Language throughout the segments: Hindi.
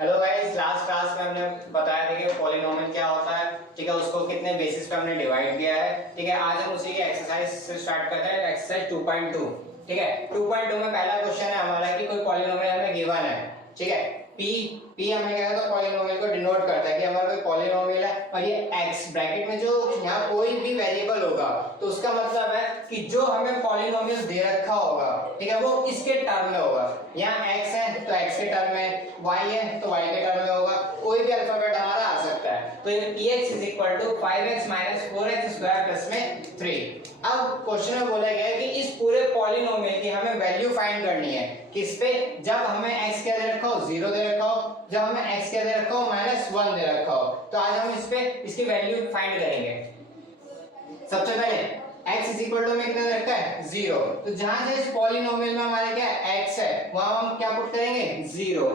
हेलो गाइस, लास्ट क्लास में हमने बताया था कि पॉलिनोमियल क्या होता है, ठीक है। उसको कितने बेसिस पे हमने डिवाइड किया है, ठीक है। आज हम उसी की एक्सरसाइज से स्टार्ट करते हैं, एक्सरसाइज 2.2, ठीक है। 2.2 में पहला क्वेश्चन है हमारा कि कोई पॉलिनोमियल हमें गिवन है, ठीक है। p हमें क्या कहता है, पॉलिनोमियल को डिनोट करता है कि हमारा कोई पॉलिनोमियल है और ये x ब्रैकेट में जो यहाँ कोई भी वेरिएबल होगा तो उसका मतलब है कि जो हमें पॉलिनोमियल दे रखा होगा, ठीक है, वो इसके टर्म में होगा। यहाँ x है तो x के टर्म में, y है तो y के टर्म में होगा, कोई भी अल्फाबेट हमारा आ सकता है। तो ये px = 5x - 4x² में 3। अब क्वेश्चन में बोला गया है कि इस पूरे पॉलिनोमियल की हमें वैल्यू फाइंड करनी है। किस पे? जब हमें x क्या दे रखा हो, 0 दे रखा हो, जब हमें x क्या दे रखा हो, -1 दे रखा हो। तो आज हम इस पे इसकी वैल्यू फाइंड करेंगे। सबसे पहले x में कितना दे रखा है, 0। तो जहां से इस पॉलिनोमियल में हमारे क्या है, x है, वहां हम क्या पुट करेंगे, 0,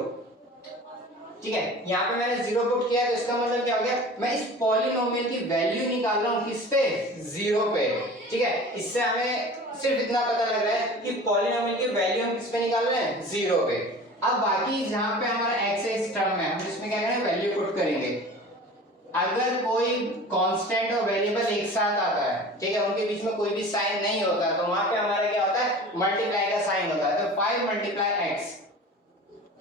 ठीक है। यहाँ पे मैंने 0 पुट किया है तो इसका मतलब क्या हो गया, मैं इस पॉलिनोमियल की वैल्यू निकाल रहा हूँ किस पे, 0 पे, ठीक है। इससे हमें सिर्फ इतना पता लग रहा है कि पॉलिनोमियल की वैल्यू हम किस पे निकाल रहे हैं, 0 पे। अब बाकी जहां पे हमारा x है इस टर्म में, हम इसमें क्या करेंगे, वैल्यू पुट करेंगे। अगर कोई कांस्टेंट और वेरिएबल एक साथ आता है, ठीक है, उनके बीच में कोई भी साइन नहीं होता, तो वहां पे हमारा क्या होता है, मल्टीप्लाई का साइन होता है। तो 5 × x,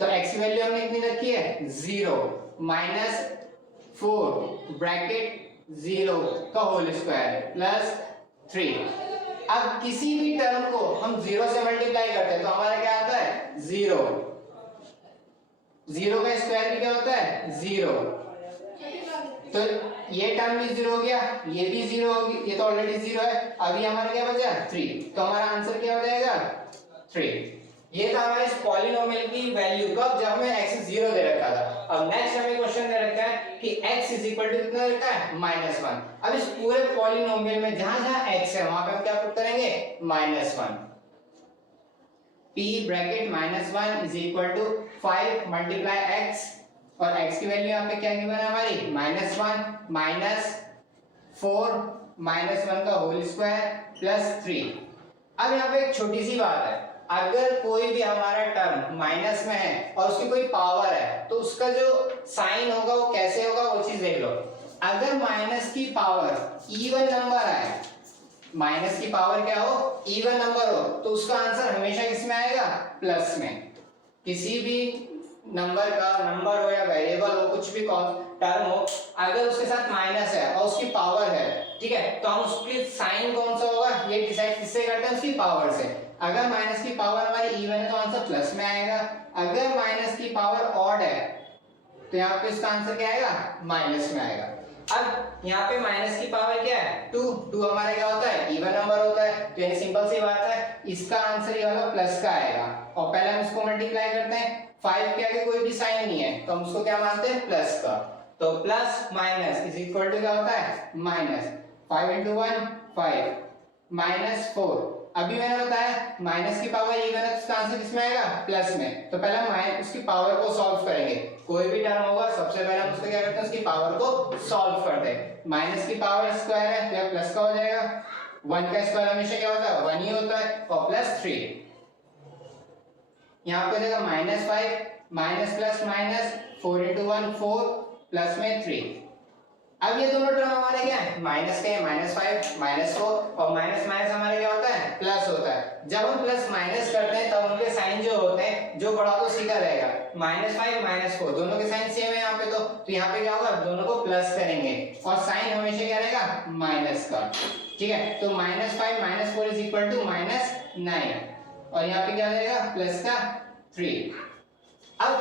तो x की वैल्यू हमने कितनी रखी है, 0 -4 ब्रैकेट 0 का होल स्क्वायर प्लस 3। अब किसी भी टर्म को हम 0 से मल्टीप्लाई करते हैं तो हमारा क्या आता है, 0 का स्क्वायर भी क्या होता है, 0। तो ये टर्म भी 0 हो गया, ये भी 0 होगी, ये तो ऑलरेडी 0 है। अभी हमारा क्या बचा, 3। तो हमारा आंसर क्या हो जाएगा, 3। ये था हमारे इस पॉलिनोमियल की वैल्यू कब, जब हमें x 0 दे रखा था। अब नेक्स्ट हमें क्वेश्चन दे रखा है कि x कितना रखा है, -1। अब इस पूरे पॉलिनोमियल में जहां जहां x है वहां पे हम क्या पुट करेंगे, -1। p ब्रैकेट -1 = 5 × x, और x की वैल्यू यहाँ पे क्या गिवन है हमारी, -1 -4 -1 का होल स्क्वायर प्लस 3। अब यहाँ पे एक छोटी सी बात है, अगर कोई भी हमारा टर्म माइनस में है और उसकी कोई पावर है तो उसका जो साइन होगा वो कैसे होगा, वो चीज देख लो। अगर माइनस की पावर इवन नंबर है, माइनस की पावर क्या हो, इवन नंबर हो, तो उसका आंसर हमेशा किस में आएगा, प्लस में। किसी भी नंबर का, नंबर हो या वेरिएबल हो, कुछ भी टर्म हो, अगर उसके साथ माइनस है और उसकी पावर है, ठीक है, तो हम उसकी साइन कौन सा होगा ये डिसाइड किससे करते हैं, उसकी पावर से। अगर माइनस की पावर हमारी इवन है तो आंसर प्लस में आएगा। अगर माइनस की पावर ऑड है तो यहाँ पे इसका आंसर क्या आएगा, माइनस में आएगा। अब यहाँ पे माइनस की पावर क्या है, 2 हमारा क्या होता है, इवन नंबर होता है, तो ये सिंपल सी बात है, इसका आंसर ये वाला प्लस का आएगा। और पहले हम इसको मल्टीप्लाई करते हैं, 5 के आगे कोई भी साइन नहीं है तो हम उसको क्या मानते हैं, प्लस का। तो प्लस माइनस = क्या होता है, माइनस। 5 × 1 5 -4। अभी मैंने बताया माइनस की पावर इवन है तो इसका आंसर किसमें आएगा, प्लस में। तो पहले हम उसकी पावर को सॉल्व करेंगे। कोई भी टर्म होगा सबसे पहले हम उसको क्या करते हैं, उसकी पावर को सॉल्व करते हैं। माइनस की पावर स्क्वायर है तो यह प्लस का हो जाएगा, 1 का स्क्वायर हमेशा क्या होता है, 1 ही होता है, और प्लस 3। यहाँ पे जाएगा -5 प्लस माइनस 4 × 1 4 प्लस में 3। अब ये दोनों टर्म हमारे क्या है, माइनस के, -5 -4, और माइनस माइनस हमारे क्या होता है, प्लस होता है। जब हम प्लस माइनस करते हैं तब उनके साइन जो होते हैं, जो बड़ा तो सीधा रहेगा, -5 -4 दोनों के साइन सेम है यहाँ पे। तो यहाँ पे क्या होगा, दोनों को प्लस करेंगे और साइन हमेशा क्या रहेगा, माइनस का, ठीक है। तो -5 -4 = -9, और यहाँ पे क्या रहेगा, प्लस का 3। अब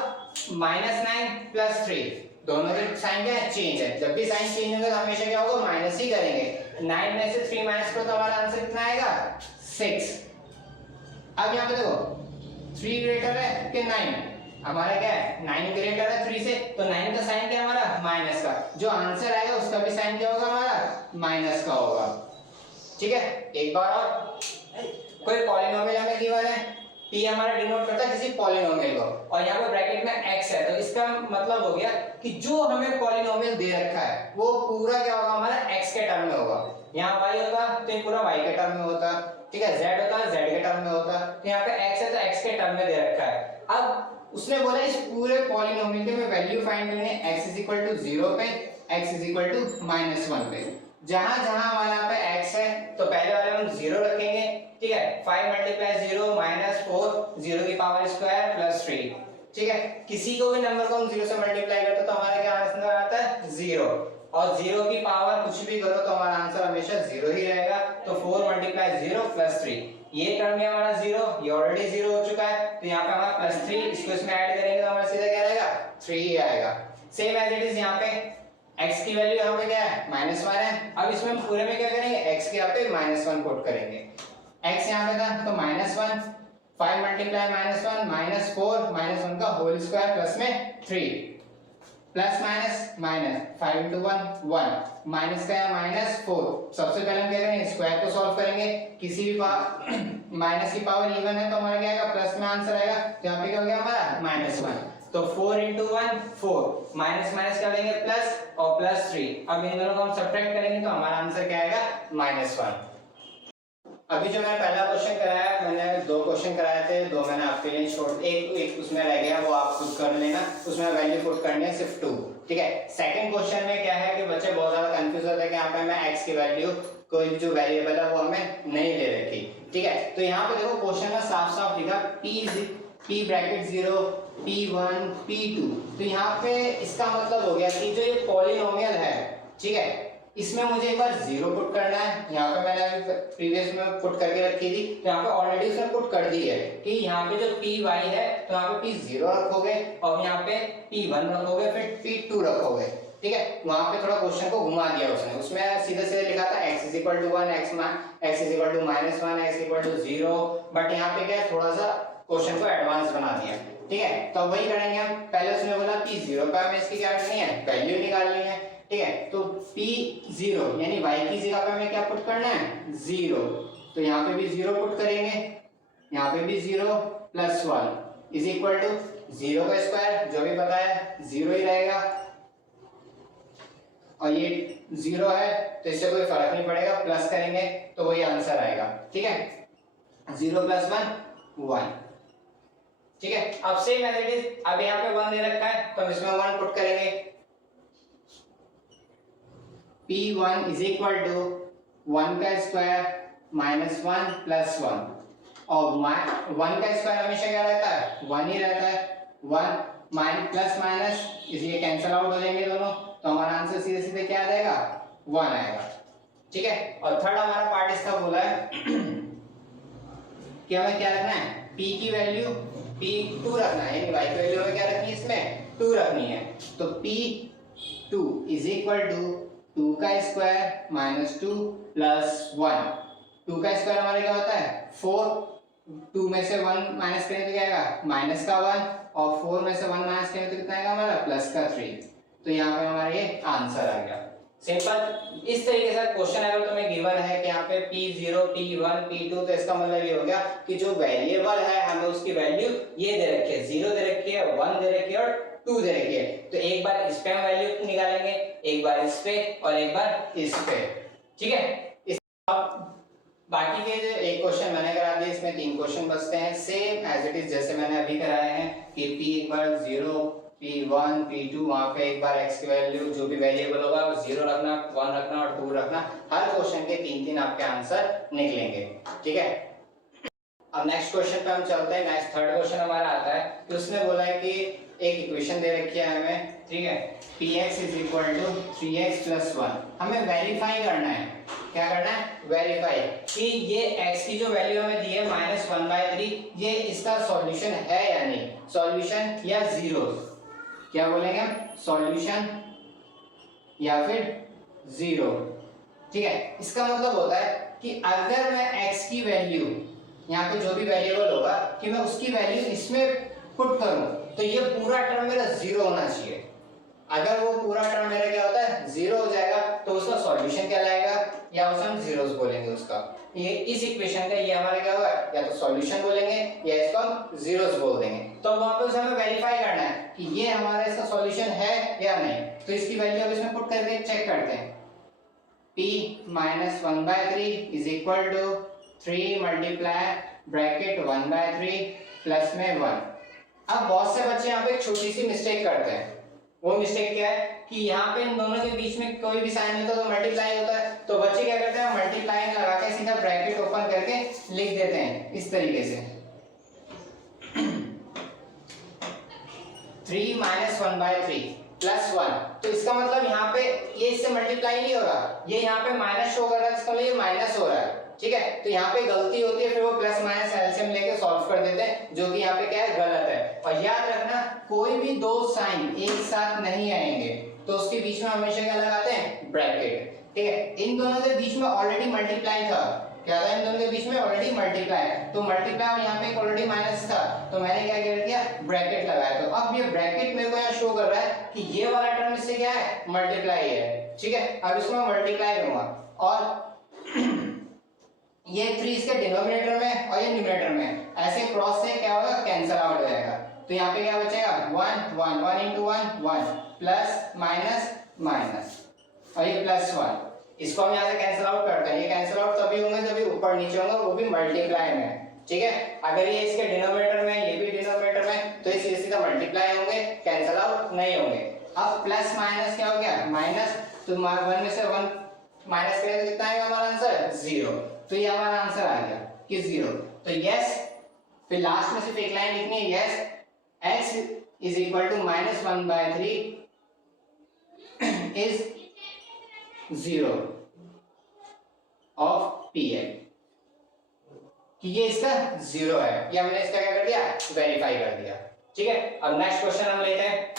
-9 प्लस 3 दोनों के साइन क्या है, चेंज है। जब भी साइन चेंज होगा तो हमेशा क्या होगा, माइनस ही करेंगे। 9 में से 3 माइनस करो तो हमारा आंसर कितना आएगा, 6। अब यहाँ पे देखो 3 ग्रेटर है कि 9, हमारा क्या है, 9 ग्रेटर है 3 से, तो 9 का साइन क्या है हमारा, माइनस का। जो आंसर आएगा उसका भी साइन क्या होगा हमारा, माइनस का होगा, ठीक है। एक बार और, कोई पॉलिनोमियल हमें गिवन है, p हमारा डिनोट करता है किसी पॉलिनोमियल को, और यहाँ पे ब्रैकेट में x है, तो इसका मतलब हो गया कि जो हमें पॉलिनोमियल दे रखा है वो पूरा क्या होगा, हमारा x के टर्म में होगा। यहाँ y होता तो ये पूरा y के टर्म में होता, ठीक है। z होता है z के टर्म में होता, तो यहाँ पे x है तो x के टर्म में दे रखा है। अब उसने बोला इस पूरे पॉलिनोमियल के मैं वैल्यू फाइंड करनी है x इज इक्वल टू 0 पे, x इज इक्वल टू -1 पे। जहां जहां हमारा पे x है तो पहले वाले में हम 0 रखेंगे, ठीक है। 5 मल्टीप्लाई 0 -4, 0 की पावर स्क्वायर प्लस 3, ठीक है। किसी को भी नंबर को हम 0 से मल्टीप्लाई करते तो हमारा क्या आंसर आता है 0, और 0 की पावर कुछ भी करो तो हमारा आंसर हमेशा 0 ही रहेगा। तो 4 मल्टीप्लाई 0 प्लस 3, ये टर्म है हमारा 0, ये ऑलरेडी 0 हो चुका है, तो यहाँ पे हमारा प्लस 3, इसको इसमें ऐड करेंगे तो हमारा सीधा क्या रहेगा 3 ही आएगा। सेम एज इट इज यहाँ पे x की वैल्यू यहाँ पे क्या है -1 है। अब इसमें हम पूरे में क्या करेंगे, x के यहाँ पे -1 पुट करेंगे। x यहाँ पे था तो -1, 5 मल्टीप्लाई -1 -4, -1 का होल स्क्वायर प्लस में 3, प्लस माइनस 5 into 1 1, माइनस का है -4। सबसे पहले हम क्या करेंगे, स्क्वायर को सॉल्व करेंगे। किसी भी माइनस की पावर इवन है तो हमारा क्या आएगा प्लस में आंसर आएगा। तो यहाँ पे क्या हो गया हमारा -1, तो 4 into 1 4, माइनस माइनस क्या लेंगे प्लस, और प्लस 3। अब इन दोनों को हम सब्ट्रैक्ट करेंगे तो हमारा आंसर क्या आएगा -1। अभी जो मैंने पहला क्वेश्चन कराया, मैंने 2 क्वेश्चन कराए थे, 2 मैंने आपके लिए छोड़, एक उसमें रह गया, वो आप खुद कर लेना। उसमें वैल्यू पुट करनी है सिर्फ 2, ठीक है। सेकंड क्वेश्चन में क्या है कि बच्चे बहुत ज्यादा कंफ्यूज होते हैं कि यहाँ पे मैं x की वैल्यू कोई भी जो वेरिएबल है वो हमें नहीं ले रखी, ठीक है। तो यहाँ पे देखो क्वेश्चन में साफ साफ लिखा p ब्रैकेट 0 p1 p2, तो यहाँ पे इसका मतलब हो गया कि जो ये पॉलिनोमियल है, ठीक है, इसमें मुझे एक बार 0 पुट करना है। यहाँ पे मैंने प्रीवियस में पुट करके रखी थी, तो यहाँ पे ऑलरेडी उसने पुट कर दी है कि यहाँ पे जो py है तो यहाँ पे p0 रखोगे और यहाँ पे p1 रखोगे, फिर p2 रखोगे, ठीक है। वहां पे थोड़ा क्वेश्चन को घुमा दिया उसने, उसमें सीधे सीधे लिखा था x is equal to 1, x is equal to -1, x equal to 0, but यहाँ पे क्या है थोड़ा सा क्वेश्चन को एडवांस बना दिया, ठीक है। तो वही करेंगे हम। पहले उसने बोला p0 पे हमें इसकी क्या करनी है, वैल्यू निकालनी है, ठीक है। तो p0 यानी y की जगह पे हमें क्या पुट करना है 0, तो यहाँ पे भी 0 पुट करेंगे, यहाँ पे भी 0 प्लस 1 इज इक्वल टू 0 का स्क्वायर जो भी पता है 0 ही रहेगा, और ये 0 है तो इससे कोई फर्क नहीं पड़ेगा, प्लस करेंगे तो वही आंसर आएगा, ठीक है। 0 प्लस 1 1, ठीक है। अब सेम एज इट इज, अब यहाँ पे 1 दे रखा है तो हम इसमें 1 पुट करेंगे। p1 इज इक्वल टू 1 का स्क्वायर -1 प्लस 1, और 1 का स्क्वायर हमेशा क्या रहता है 1 ही रहता है। 1 माइनस प्लस माइनस इसलिए कैंसिल आउट हो जाएंगे दोनों, तो हमारा आंसर सीधे सीधे क्या रहेगा 1 आएगा, ठीक है। और थर्ड हमारा पार्ट इसका बोला है कि हमें क्या रखना है, p की वैल्यू p2 रखना है, यानी y की वैल्यू हमें क्या रखनी है इसमें 2 रखनी है। तो p2 इज इक्वल टू 2 का स्क्वायर -2 प्लस 1, 2 का स्क्वायर हमारे क्या होता है 4, 2 में से 1 माइनस करें तो क्या आएगा माइनस का 1, और 4 में से 1 माइनस करें तो कितना आएगा हमारा प्लस का 3, तो यहाँ पे हमारा ये आंसर आ गया। सिंपल इस तरीके से क्वेश्चन अगर तुम्हें गिवन है कि यहाँ पे p0 p1 p2, तो इसका मतलब ये हो गया कि जो वेरिएबल है हमें उसकी वैल्यू ये दे रखी है, 0 दे रखी है, 1 दे रखी है और 2 दे रखी है। तो एक बार इस पे हम वैल्यू निकालेंगे, एक बार इस पे और एक बार इस पे, ठीक है। बाकी के जो एक क्वेश्चन मैंने करा दिया, इसमें 3 क्वेश्चन बचते हैं सेम एज इट इज जैसे मैंने अभी कराए हैं कि p एक बार 0 p1 p2, वहां पे एक बार x की वैल्यू जो भी वेरिएबल होगा 0 रखना, 1 रखना और 2 रखना। हर क्वेश्चन के 3-3 आपके आंसर निकलेंगे, ठीक है। अब नेक्स्ट क्वेश्चन पे हम चलते हैं। नेक्स्ट थर्ड क्वेश्चन हमारा आता है कि उसने बोला है कि एक इक्वेशन दे रखी है हमें, ठीक है, px is equal to 3x plus 1। हमें वेरीफाई करना है, क्या करना है वेरीफाई कि ये x की जो वैल्यू हमें दी है -1/3, ये इसका सॉल्यूशन है या नहीं, सॉल्यूशन या जीरोस, क्या बोलेंगे हम सॉल्यूशन या फिर जीरो, ठीक है। इसका मतलब होता है कि अगर मैं x की वैल्यू यहाँ पे जो भी वेरिएबल होगा कि मैं उसकी वैल्यू इसमें पुट करूं तो ये पूरा टर्म मेरा 0 होना चाहिए। अगर वो पूरा टर्म मेरा क्या होता है 0 हो जाएगा तो उसका सॉल्यूशन क्या लाएगा, या उसे हम जीरोस बोलेंगे उसका। ये इस इक्वेशन का ये हमारा क्या होगा, या तो सॉल्यूशन बोलेंगे या इसको हम जीरोस बोल देंगे। तो वहां पे उसे हमें वेरीफाई करना है कि ये हमारा इसका सॉल्यूशन है या नहीं। तो इसकी वैल्यू अब इसमें पुट करके चेक करते हैं। p -1/3 is equal to 3 multiply bracket 1/3 plus में 1, अब बहुत से बच्चे यहाँ पे एक छोटी सी मिस्टेक करते हैं। वो मिस्टेक क्या है कि यहाँ पे इन दोनों के बीच में कोई भी साइन नहीं होता तो मल्टीप्लाई होता है, तो बच्चे क्या करते हैं मल्टीप्लाई लगा के सीधा ब्रैकेट ओपन करके लिख देते हैं इस तरीके से 3 माइनस 1/3 प्लस 1। तो इसका मतलब यहाँ पे ये इससे मल्टीप्लाई नहीं हो रहा, ये यहाँ पे माइनस शो कर रहा है, इसका मतलब ये माइनस हो रहा है। ठीक है, तो यहाँ पे गलती होती है, फिर वो प्लस माइनस एलसीएम लेके सॉल्व कर देते हैं, जो कि यहाँ पे क्या है गलत है। और याद रखना कोई भी दो साइन एक साथ नहीं आएंगे तो उसके बीच में हमेशा क्या लगाते हैं ब्रैकेट। ठीक है, इन दोनों के बीच में ऑलरेडी मल्टीप्लाई था, क्या था इन दोनों के बीच में ऑलरेडी मल्टीप्लाई, तो मल्टीप्लाई यहाँ पे ऑलरेडी माइनस था तो मैंने क्या कर दिया ब्रैकेट लगाया। तो अब ये ब्रैकेट मेरे को यहाँ शो कर रहा है कि ये वाला टर्म इससे क्या है मल्टीप्लाई है। ठीक है, अब इसको मैं मल्टीप्लाई करूंगा और ये 3 इसके डिनोमिनेटर में और ये न्यूमरेटर में ऐसे क्रॉस से क्या होगा कैंसिल आउट हो जाएगा। तो यहाँ पे क्या बचेगा 1 1 1 into 1 1 प्लस माइनस माइनस और ये प्लस 1, इसको हम यहाँ से कैंसिल आउट करते हैं। ये कैंसिल आउट तभी होंगे जब ऊपर नीचे होंगे, वो भी मल्टीप्लाई में। ठीक है, अगर ये इसके डिनोमिनेटर में ये भी डिनोमिनेटर में तो ये सीधा मल्टीप्लाई होंगे, कैंसिल आउट नहीं होंगे। अब प्लस माइनस क्या हो गया माइनस, तो 1 में से 1 माइनस करें तो कितना आएगा हमारा आंसर 0। तो ये हमारा आंसर आ गया कि 0। तो यस, फिर लास्ट में सिर्फ एक लाइन लिखनी है, yes x is equal to minus 1/3 is 0 of px, कि ये इसका 0 है। ये हमने इसका क्या कर दिया वेरीफाई कर दिया। ठीक है, अब नेक्स्ट क्वेश्चन हम लेते हैं।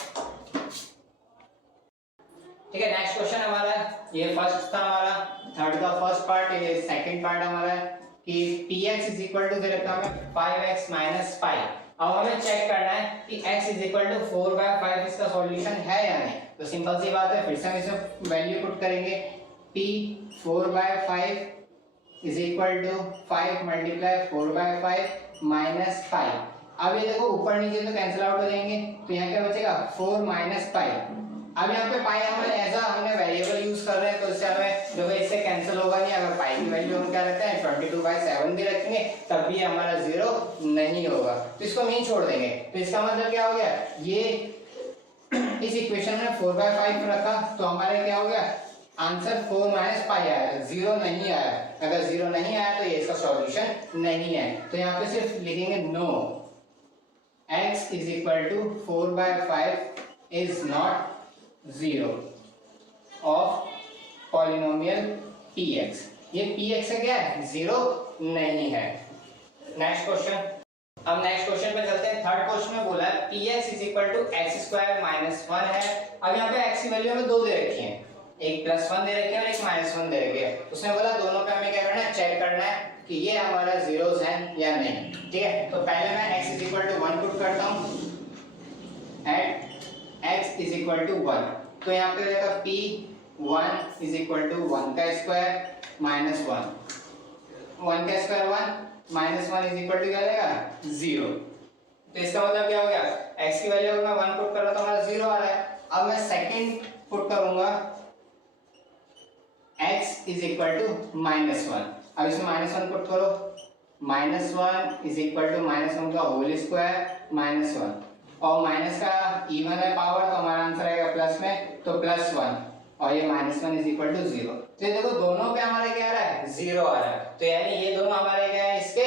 ठीक है, नेक्स्ट क्वेश्चन हमारा ये फर्स्ट था हमारा, थर्ड का फर्स्ट पार्ट, ये सेकंड पार्ट हमारा है कि px is equal to दे रखा है 5x minus 5। अब हमें चेक करना है कि x is equal to 4/5 इसका सॉल्यूशन है या नहीं। तो सिंपल सी बात है, फिर से हम इसे वैल्यू पुट करेंगे, p 4/5 is equal to 5 multiply 4/5 minus 5। अब ये देखो ऊपर नीचे तो कैंसिल आउट हो जाएंगे, तो यहाँ क्या बचेगा 4 minus 5। अब यहाँ पे पाई हमें ऐसा हमने वेरिएबल यूज कर रहे हैं तो इससे हमें देखो इससे कैंसिल होगा नहीं। अगर पाई की वैल्यू हम क्या रखते हैं 22/7 भी रखेंगे तब भी हमारा 0 नहीं होगा, तो इसको हम यहीं छोड़ देंगे। तो इसका मतलब क्या हो गया, ये इस इक्वेशन में 4/5 रखा तो हमारे क्या हो गया आंसर 4 minus पाई आया, 0 नहीं आया। अगर 0 नहीं आया तो ये इसका सॉल्यूशन नहीं है। तो यहाँ पे सिर्फ लिखेंगे no, x is equal to 4/5 is not 0 of polynomial px। ये px है क्या है 0 नहीं है। नेक्स्ट क्वेश्चन, अब नेक्स्ट क्वेश्चन पे चलते हैं। थर्ड क्वेश्चन में बोला है px is equal to x² minus 1 है। अब यहाँ पे x की वैल्यू हमें दो दे रखी है, एक +1 दे रखी है और एक -1 दे रखी है। उसने बोला दोनों पे हमें क्या करना है चेक करना है कि ये हमारा जीरोस हैं या नहीं। ठीक है, तो पहले मैं x is equal to 1 put करता हूँ eight x is equal to 1। तो यहाँ पे हो जाएगा p1 is equal to 1 का स्क्वायर माइनस 1, 1 का square 1 minus 1 is equal to क्या हो जाएगा 0। तो इसका मतलब क्या हो गया x की वैल्यू अगर मैं 1 पुट कर रहा हूँ तो हमारा 0 आ रहा है। अब मैं सेकंड पुट करूंगा x is equal to -1। अब इसमें -1 पुट करो, -1 is equal to -1 का होल स्क्वायर -1 और माइनस का इवन है पावर तो हमारा आंसर आएगा प्लस में, तो +1 और ये -1 is equal to 0। तो देखो दोनों पे हमारे क्या आ रहा है 0 आ रहा है, तो यानी ये दोनों हमारे क्या है इसके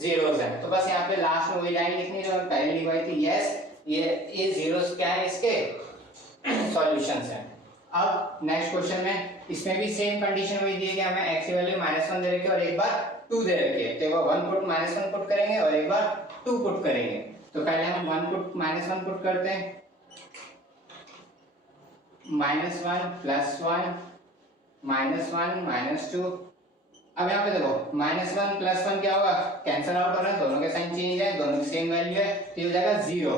जीरोस हैं। तो बस यहाँ पे लास्ट में वही लाइन लिखनी जो हमने पहले लिखवाई थी, यस ये जीरोस क्या है इसके सॉल्यूशंस हैं। अब नेक्स्ट क्वेश्चन में इसमें भी सेम कंडीशन वही दी है कि हमें x की वैल्यू -1 दे रखी है और एक बार 2 दे रखी है। तो एक बार 1 पुट -1 पुट करेंगे और एक बार 2 पुट करेंगे। तो पहले हम 1 पुट -1 पुट करते हैं, -1 +1 -1 -2। अब यहाँ पे देखो -1 +1 क्या होगा कैंसिल आउट हो रहा है, दोनों के साइन चेंज है, दोनों की सेम वैल्यू है, तो ये हो जाएगा 0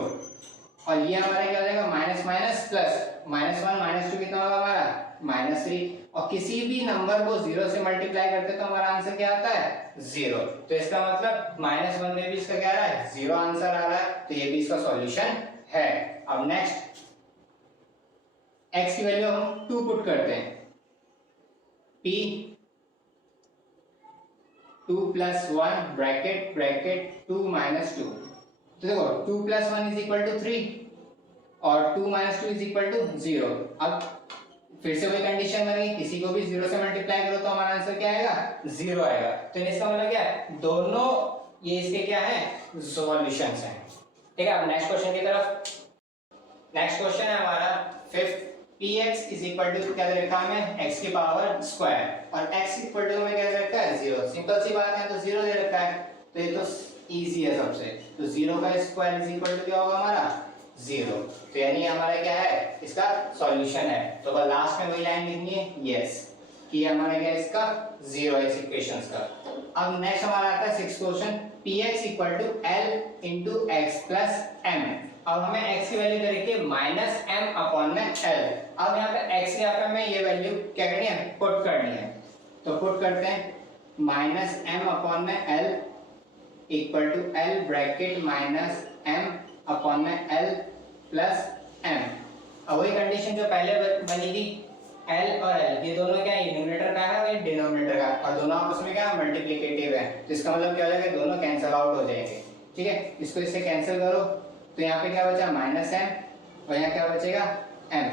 और ये हमारा क्या हो जाएगा माइनस माइनस प्लस, -1 -2 कितना होगा हमारा -3 और किसी भी नंबर को 0 से मल्टीप्लाई करते तो हमारा आंसर क्या आता है 0। तो इसका मतलब -1 में भी इसका क्या आ रहा है 0 आंसर आ रहा है, तो ये भी इसका सॉल्यूशन है। अब नेक्स्ट x की वैल्यू हम 2 पुट करते हैं, p 2 + 1 ब्रैकेट 2 -2 तो देखो 2 + 1 = 3 और 2 - 2 = 0। अब फिर से वही कंडीशन बन गई, किसी को भी 0 से मल्टीप्लाई करो तो हमारा आंसर क्या आएगा, 0 आएगा। तो इसका मतलब क्या है, दोनों ये इसके क्या है, सॉल्यूशंस हैं। ठीक है, अब नेक्स्ट क्वेश्चन की तरफ। नेक्स्ट क्वेश्चन है हमारा 5th, px = क्या दे रखा है हमें, x की पावर स्क्वायर, और x = हमें क्या दे रखा है, 0। सिंपल सी बात है, तो 0 दे रखा है, तो ये तो इजी है सबसे। तो 0 का स्क्वायर = क्या होगा हमारा, 0। तो यानी हमारा क्या है, इसका सॉल्यूशन है। तो बस लास्ट में वही लाइन लिखनी है, यस, कि हमारा क्या है, इसका 0 है इस इक्वेशंस का। अब नेक्स्ट हमारा आता है 6th question, px = L × x + m। अब हमें x की वैल्यू दे रखी है -m/L। अब यहाँ पे x के यहाँ पे हमें ये वैल्यू क्या करनी है, पुट करनी है। तो पुट करते हैं, -m/L = L bracket -m/L + m। अब वही कंडीशन जो पहले बनी थी, L और L ये दोनों क्या है, न्यूमरेटर का है और ये डिनोमिनेटर का, और दोनों आपस में क्या मल्टीप्लिकेटिव है। तो इसका मतलब क्या हो जाएगा, दोनों कैंसिल आउट हो जाएंगे। ठीक है, इसको इससे कैंसिल करो, तो यहाँ पे क्या बचा, -m, और यहाँ क्या बचेगा, m।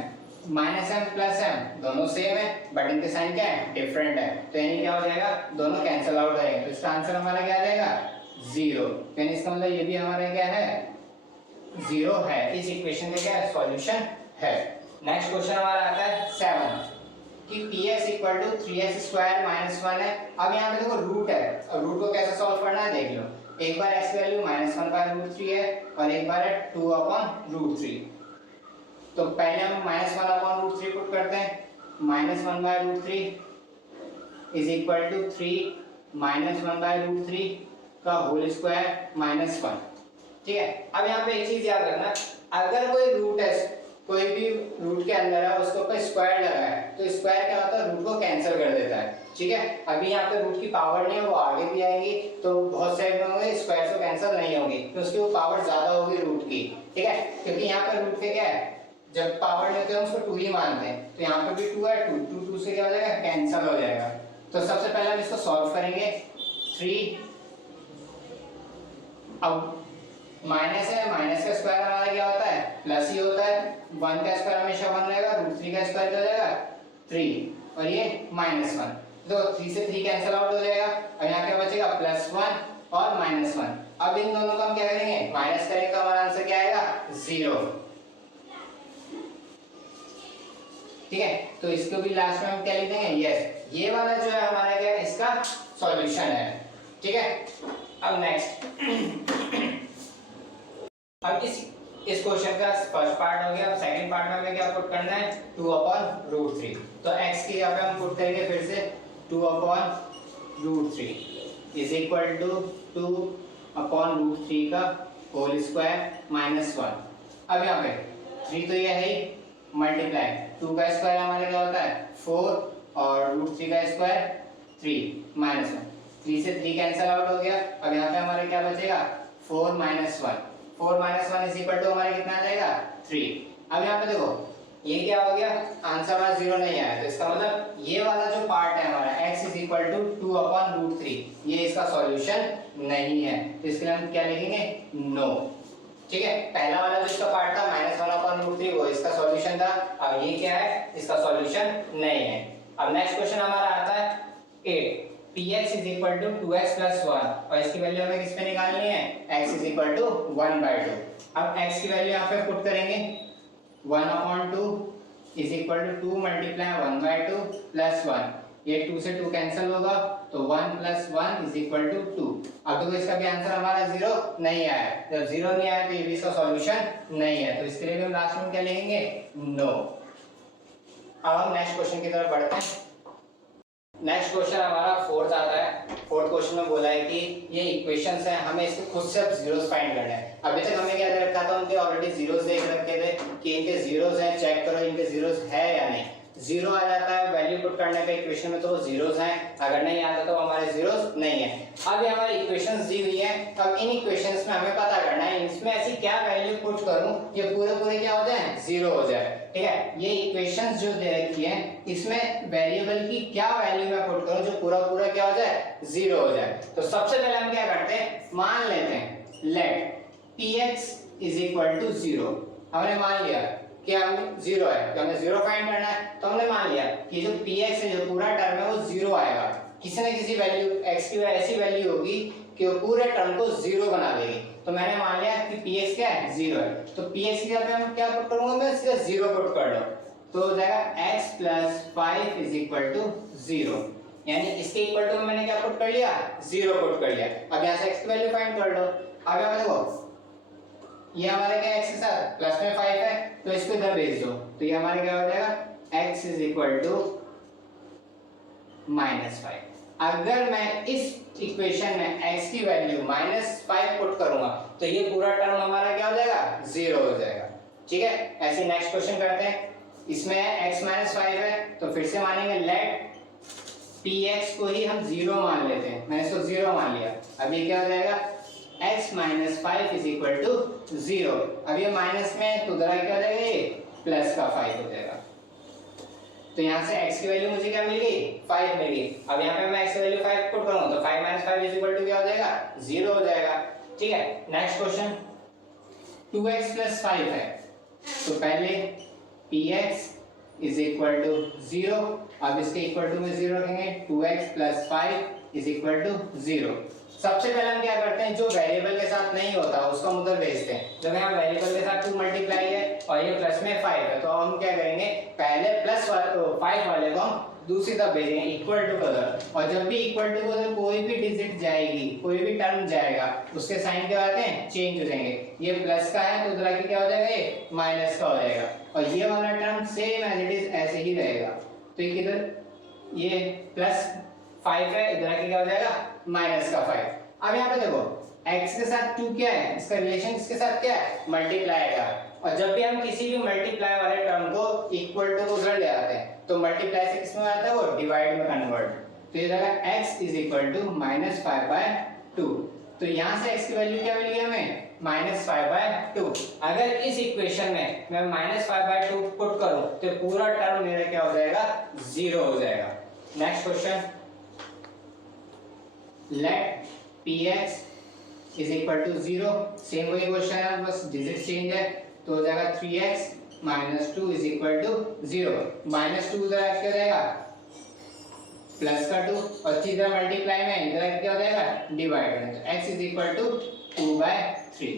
-m + m दोनों सेम है, बट इनके साइन क्या है, डिफरेंट है। तो यानी क्या हो जाएगा, दोनों कैंसिल आउट हो जाएंगे। तो इसका आंसर हमारा क्या आ जाएगा, 0। यानी इसका मतलब ये भी हमारा क्या है, 0 है। इस इक्वेशन का क्या है, सॉल्यूशन है। नेक्स्ट क्वेश्चन हमारा आता है 7 कि px = 3x² - 1 है। अब यहाँ पे देखो रूट है, अब रूट को कैसे सॉल्व करना है देख लो। एक बार x की वैल्यू -1/√3 है और एक बार है 2/√3। तो पहले हम -1/√3 पुट करते हैं, -1/√3 = 3 -1/√3 का होल स्क्वायर -1। ठीक है, अब यहाँ पे एक चीज याद रखना, अगर कोई रूट है, कोई भी रूट के अंदर है, उसके ऊपर स्क्वायर लगा है, तो स्क्वायर क्या होता है, रूट को कैंसिल कर देता है। ठीक है, अभी यहाँ पे रूट की पावर नहीं है, वो आगे भी आएंगी, तो बहुत सारे होंगे स्क्वायर को कैंसिल नहीं होंगी, तो उसकी वो पावर ज्यादा होगी रूट की। ठीक है, क्योंकि यहाँ पे रूट के क्या है, जब पावर लेते हैं उसको 2 ही मानते हैं, तो यहाँ पे भी 2 है, 2 से क्या हो जाएगा, कैंसिल हो जाएगा। तो सबसे पहले हम इसको सॉल्व करेंगे। 3, अब माइनस है, माइनस का स्क्वायर हमारा क्या होता है, प्लस ही होता है। 1 का स्क्वायर हमेशा 1 रहेगा, √3 का स्क्वायर क्या हो जाएगा, 3, और ये -1। तो 3 से 3 कैंसिल आउट हो जाएगा, और यहाँ क्या बचेगा, +1 और -1। अब इन दोनों को हम क्या करेंगे, माइनस करेंगे, तो हमारा आंसर क्या आएगा, 0। ठीक है, तो इसको भी लास्ट में हम क्या लिख देंगे, यस। ये वाला जो है हमारा क्या है, इसका सॉल्यूशन है। ठीक है, अब नेक्स्ट अब इस क्वेश्चन का फर्स्ट पार्ट हो गया। अब सेकंड पार्ट में हमें क्या पुट करना है, 2/√3। तो x की यहाँ पे हम पुट करेंगे फिर से 2/√3 = 2/√3 का होल स्क्वायर -1। अब यहाँ पे 3 तो ये है ही, मल्टीप्लाई 2 का स्क्वायर हमारा क्या होता है, 4, और √3 का स्क्वायर 3 -1। 3 से 3 कैंसिल आउट हो गया। अब यहाँ पे हमारे क्या बचेगा, 4 - 1। 4 - 1 = हमारा कितना आ जाएगा, 3। अब यहाँ पे देखो ये क्या हो गया, आंसर हमारा 0 नहीं आया, तो इसका मतलब ये वाला जो पार्ट है हमारा x = 2/√3, ये इसका सॉल्यूशन नहीं है। तो इसके लिए हम क्या लिखेंगे, नो। ठीक है, पहला वाला जो इसका पार्ट था -1/√3 वो इसका सॉल्यूशन था। अब ये क्या है, इसका सॉल्यूशन नहीं है। अब नेक्स्ट क्वेश्चन हमारा आता है 8, px = 2x + 1, और इसकी वैल्यू हमें किस पे निकालनी है, x = 1/2। अब x की वैल्यू यहाँ पे पुट करेंगे, 1/2 = 2 × 1/2 + 1। ये 2 से 2 कैंसिल होगा, तो 1 + 1 = 2। अब तो इसका भी आंसर हमारा 0 नहीं आया। जब 0 नहीं आया तो ये भी इसका सॉल्यूशन नहीं है, तो इसके लिए भी हम लास्ट में क्या लेंगे, नो। अब हम नेक्स्ट क्वेश्चन की तरफ बढ़ते हैं। नेक्स्ट क्वेश्चन हमारा 4th आता है। 4th क्वेश्चन में बोला है कि ये इक्वेशंस हैं, हमें इसके खुद से अब जीरोस फाइंड करने हैं। अभी तक हमने क्या दे रखा था, उनके ऑलरेडी जीरोस देख रखे थे कि इनके जीरोस हैं, चेक करो इनके जीरोस है या नहीं। 0 आ जाता है वैल्यू पुट करने पे इक्वेशन में, तो वो जीरोस हैं, अगर नहीं आता तो हमारे जीरोस नहीं है। अब ये हमारी इक्वेशंस दी हुई है, अब इन इक्वेशंस में हमें पता करना है इसमें ऐसी क्या वैल्यू पुट करूं ये पूरे क्या हो जाए, 0 हो जाए। ठीक है, ये इक्वेशंस जो दे रखी है इसमें वेरिएबल की क्या वैल्यू मैं पुट करूं जो पूरा क्या हो जाए, 0 हो जाए। तो सबसे पहले हम क्या करते हैं, मान लेते हैं let px is equal to 0। हमने मान लिया कि हमने 0 है, तो हमें 0 फाइंड करना है, तो हमने मान लिया कि जो px है, जो पूरा टर्म है वो 0 आएगा। किसी ना किसी वैल्यू x की ऐसी वैल्यू होगी कि वो पूरे टर्म को 0 बना देगी। तो मैंने मान लिया कि px क्या है, 0 है, तो px की जगह पे हम क्या पुट करूंगा, मैं सीधा 0 पुट कर लो, तो हो जाएगा x + 5 इज इक्वल टू 0। यानी इसके इक्वल टू मैंने क्या पुट कर लिया, 0 पुट कर लिया। अब यहाँ से x की वैल्यू फाइंड कर लो। अब यहाँ देखो ये हमारे क्या x के साथ प्लस में 5 है, तो इसको इधर भेज दो, तो ये हमारे क्या हो जाएगा x इज इक्वल टू -5। अगर मैं इस इक्वेशन में x की वैल्यू -5 पुट करूंगा तो ये पूरा टर्म हमारा क्या हो जाएगा, 0 हो जाएगा। ठीक है, ऐसे नेक्स्ट क्वेश्चन करते हैं। इसमें x -5 है, तो फिर से मानेंगे लेट px को ही हम 0 मान लेते हैं। मैंने इसको 0 मान लिया। अब ये क्या हो जाएगा, x - 5 इज इक्वल टू 0। अब ये माइनस में तो उधर क्या हो जाएगा, ये प्लस का 5 हो जाएगा। तो यहाँ से x की वैल्यू मुझे क्या मिल गई, 5 मिल गई। अब यहाँ पे मैं x की वैल्यू 5 पुट करूँ तो 5 - 5 इज इक्वल टू क्या हो जाएगा, 0 हो जाएगा। ठीक है, नेक्स्ट क्वेश्चन 2x + 5 है, तो पहले px इज इक्वल टू 0। अब इसके इक्वल टू में 0 रखेंगे, 2x + 5 इज इक्वल टू 0। सबसे पहले हम क्या करते हैं, जो वेरिएबल के साथ नहीं होता उसको हम उधर भेजते हैं। जब यहाँ वेरिएबल के साथ 2 मल्टीप्लाई है और ये प्लस में 5 है, तो हम क्या करेंगे, पहले +5 वाले को हम दूसरी तरफ भेजेंगे इक्वल टू उधर, और जब भी इक्वल टू उधर कोई भी डिजिट जाएगी, कोई भी टर्म जाएगा, उसके साइन क्या आते हैं, चेंज हो जाएंगे। ये प्लस का है तो उधर आके क्या हो जाएगा, ये माइनस का हो जाएगा, और ये वाला term same as it is ऐसे ही रहेगा। तो ये किधर ये +5 है, इधर आके क्या हो जाएगा, -5। अब यहाँ पे देखो x के साथ 2 क्या है, इसका रिलेशन इसके साथ क्या है, मल्टीप्लाई का। और जब भी हम किसी भी मल्टीप्लाई वाले टर्म को इक्वल टू उधर ले आते हैं, तो मल्टीप्लाई से किसमें आता है, वो डिवाइड में कन्वर्ट। तो ये जाएगा x इज इक्वल टू -5/2। तो यहाँ से x की वैल्यू क्या मिल गई हमें, -5/2। अगर इस इक्वेशन में मैं -5/2 पुट करूं तो पूरा टर्म मेरा क्या हो जाएगा, 0 हो जाएगा। Next question, let px is equal to 0। Same वही क्वेश्चन है, बस डिजिट चेंज है, तो हो जाएगा 3x - 2 इज इक्वल टू 0। -2 उधर क्या हो जाएगा, प्लस का 2, और सीधा मल्टीप्लाई में इधर क्या हो जाएगा, डिवाइड में, तो x इज इक्वल टू 2/3।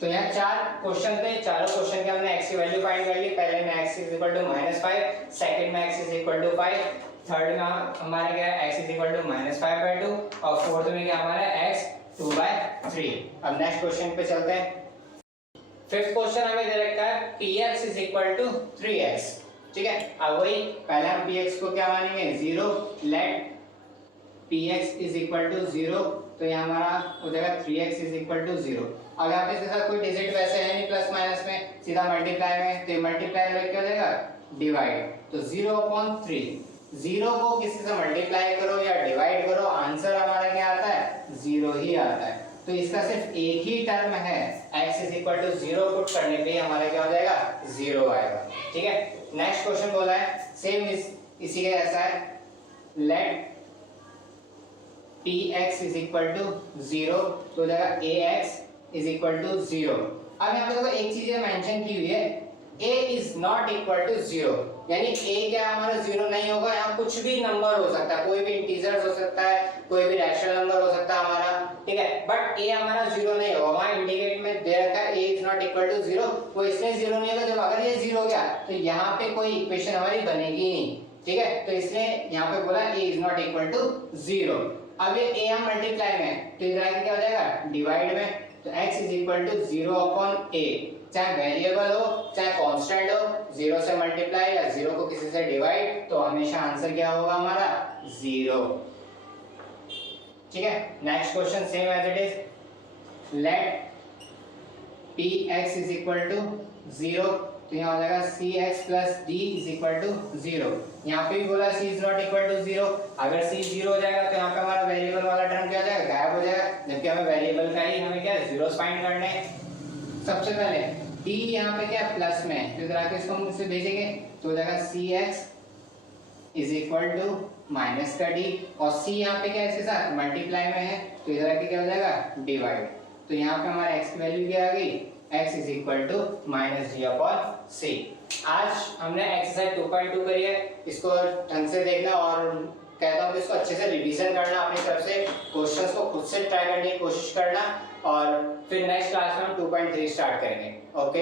तो यहाँ 4 क्वेश्चन थे, चारों क्वेश्चन के हमने x की वैल्यू फाइंड कर ली। पहले में x is equal to -5, second में x is equal to 5, third में हमारे क्या है, x इज इक्वल टू -5/2, और फोर्थ में क्या हमारा x 2/3। अब नेक्स्ट क्वेश्चन पे चलते हैं। फिफ्थ क्वेश्चन हमें दे रखा है px is equal to 3x। ठीक है, अब वही पहले हम px को क्या मानेंगे, 0। Let px is equal to 0, तो ये हमारा हो जाएगा 3x इज इक्वल टू 0। अब यहाँ पे इसके साथ कोई डिजिट वैसे है नहीं प्लस माइनस में, सीधा मल्टीप्लाई में, तो मल्टीप्लाई में क्या हो जाएगा, डिवाइड, तो 0/3। 0 को किसी से मल्टीप्लाई करो या डिवाइड करो, आंसर हमारा क्या आता है, 0 ही आता है। तो इसका सिर्फ एक ही टर्म है, x is equal to 0 put करने पे हमारा क्या हो जाएगा, 0 आएगा। ठीक है, नेक्स्ट क्वेश्चन बोला है सेम इसी के ऐसा है, let px is equal to 0, तो हो जाएगा ax इज इक्वल टू 0। अब यहाँ पे देखो एक चीज मेंशन की हुई है, a is not equal to 0, यानी a क्या हमारा 0 नहीं होगा। यहाँ कुछ भी नंबर हो सकता है, कोई भी इंटीजर्स हो सकता है, कोई भी रैशनल नंबर हो सकता है हमारा, ठीक है, बट a हमारा 0 नहीं होगा। वहां इंडिकेट में दे रखा है a is not equal to 0, वो इसलिए 0 नहीं होगा, जब अगर ये 0 हो गया तो यहाँ पे कोई इक्वेशन हमारी बनेगी नहीं। ठीक है, तो इसलिए यहाँ पे बोला a is not equal to 0। अब ये a हम मल्टीप्लाई में, तो इधर आके क्या हो जाएगा, डिवाइड में, तो x is equal to 0/a। चाहे वेरिएबल हो चाहे कांस्टेंट हो, 0 से मल्टीप्लाई या 0 को किसी से डिवाइड, तो हमेशा आंसर क्या होगा हमारा, 0। ठीक है, next question same as it is, let px is equal to 0, तो यहाँ हो जाएगा cx plus d is equal to 0। यहाँ पे भी बोला c is not equal to 0, अगर c 0 हो जाएगा तो यहाँ पे हमारा वेरिएबल वाला टर्म क्या हो जाएगा, गायब हो जाएगा, जबकि हमें वेरिएबल का ही हमें क्या जीरोस फाइंड करने हैं। सबसे पहले d यहाँ पे क्या प्लस में है, तो इधर आके इसको हम इससे भेजेंगे, तो हो जाएगा cx is equal to minus का d, और c यहाँ पे क्या है इसके साथ मल्टीप्लाई में है, तो इधर आके क्या हो जाएगा, डिवाइड। तो यहाँ पे हमारा x की वैल्यू क्या आ गई, x is equal to -g/c। आज हमने एक्सरसाइज 2.2 करी है, इसको ढंग से देखना और कहता हूँ कि इसको अच्छे से रिवीजन करना, अपनी तरफ से क्वेश्चंस को खुद से ट्राई करने की कोशिश करना और फिर नेक्स्ट क्लास में हम 2.3 स्टार्ट करेंगे। ओके।